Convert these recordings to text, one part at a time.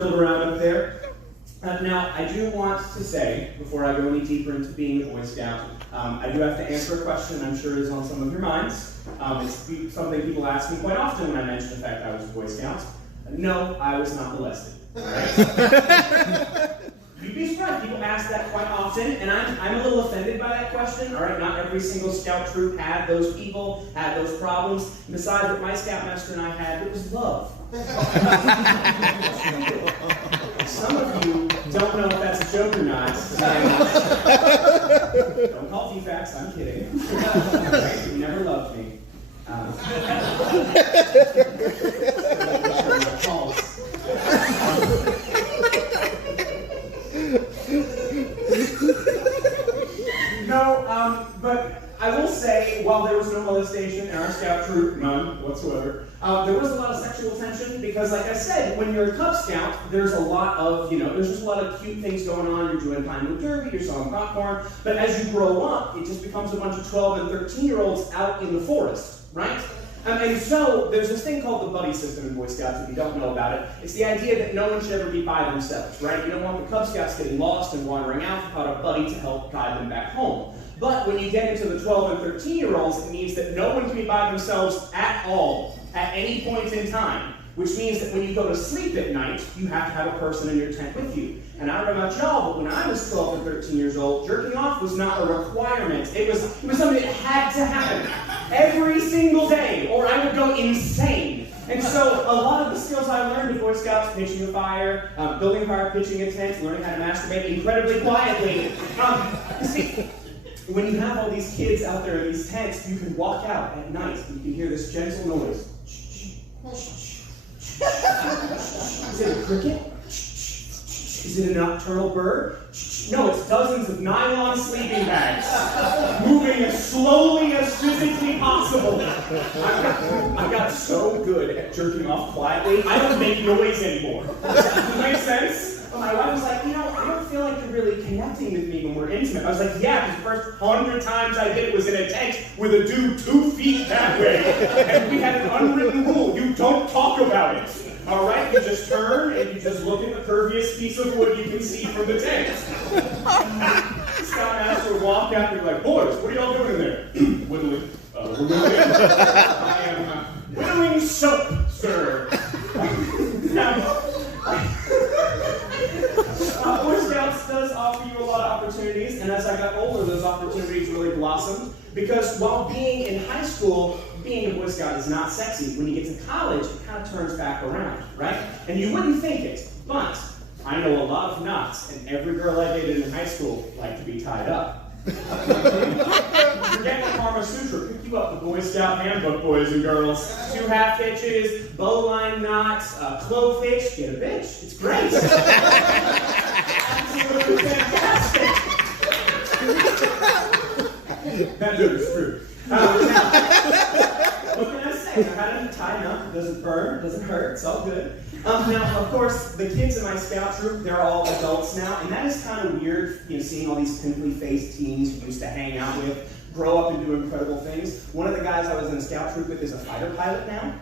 around up there. Now, I do want to say, before I go any deeper into being a Boy Scout, I do have to answer a question I'm sure is on some of your minds. It's something people ask me quite often when I mention the fact I was a Boy Scout. No, I was not molested. Right? You'd be surprised. People ask that quite often, and I'm a little offended by that question. All right, not every single scout troop had those people, had those problems. And besides, what my scoutmaster and I had, it was love. Some of you don't know if that's a joke or not. Don't call T-Facts, I'm kidding. You never loved me. No, but I will say, while there was no molestation in our scout troop, none whatsoever, there was a lot of sexual tension because, like I said, when you're a Cub Scout, there's a lot of, there's just a lot of cute things going on. You're doing Pinewood Derby, you're selling popcorn, but as you grow up, it just becomes a bunch of 12 and 13-year-olds out in the forest, right? And so, there's this thing called the buddy system in Boy Scouts, if you don't know about it. It's the idea that no one should ever be by themselves, right? You don't want the Cub Scouts getting lost and wandering out without a buddy to help guide them back home. But when you get into the 12 and 13-year-olds, it means that no one can be by themselves at all, at any point in time. Which means that when you go to sleep at night, you have to have a person in your tent with you. And I don't know about y'all, but when I was 12 and 13 years old, jerking off was not a requirement. It was something that had to happen every single day, or I would go insane. And so a lot of the skills I learned in Boy Scouts, pitching a fire, building a fire, pitching a tent, learning how to masturbate incredibly quietly. See, when you have all these kids out there in these tents, you can walk out at night and you can hear this gentle noise. Is it a cricket? Is it a nocturnal bird? No, it's dozens of nylon sleeping bags moving as slowly as physically possible. I got so good at jerking off quietly, I don't make noise anymore. Does that make sense? My wife was like, I don't feel like you're really connecting with me when we're intimate. I was like, yeah, because the first 100 times I did it was in a tent with a dude 2 feet that way. And we had an unwritten rule, you don't talk about it. All right, you just turn and you just look at the curviest piece of wood you can see from the tent. Scoutmaster would walk out and be like, boys, what are y'all doing in there? Whittling. We're whittling. I am whittling soap, sir. Now, Boy Scouts does offer you a lot of opportunities, and as I got older, those opportunities really blossomed. Because while being in high school, being a Boy Scout is not sexy, when you get to college, it kind of turns back around, right? And you wouldn't think it, but I know a lot of knots, and every girl I dated in high school liked to be tied up. Forget the Karma Sutra, pick you up the Boy Scout handbook, boys and girls. 2 half hitches, bowline knots, clove hitch, get a bitch. It's great. Absolutely fantastic. That joke is true. Now, what can I say? I had them tied up. It doesn't burn, it doesn't hurt. It's all good. Now, of course, the kids in my scout troop, they're all adults now, and that is kind of weird, seeing all these pimply-faced teens who used to hang out with, grow up and do incredible things. One of the guys I was in the scout troop with is a fighter pilot now.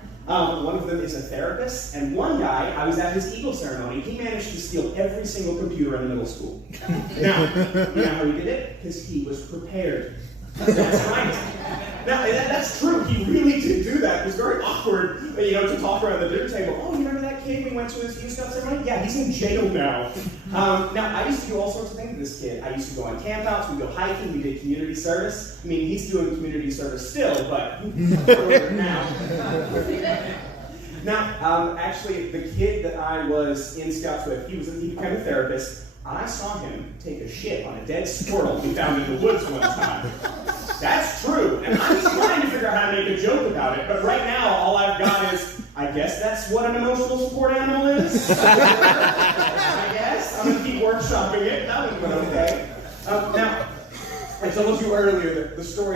One of them is a therapist, and one guy, I was at his Eagle ceremony, he managed to steal every single computer in the middle school. Now, you know how he did it? Because he was prepared. That's right. Now, that's true. He really did do that. It was very awkward, to talk around the dinner table. Oh, you remember that kid we went to his youth stuff ceremony? Yeah, he's in jail now. Now, I used to do all sorts of things with this kid. I used to go on campouts, we'd go hiking, we did community service. I mean, he's doing community service still, but now. Now, actually, the kid that I was in Scouts with, he became a therapist. I saw him take a shit on a dead squirrel we found in the woods one time. That's true, and I'm trying to figure out how to make a joke about it, but right now, all I've got is, I guess that's what an emotional support animal is? I guess. I'm going to keep workshopping it. That one went okay. Now, I told you earlier that the story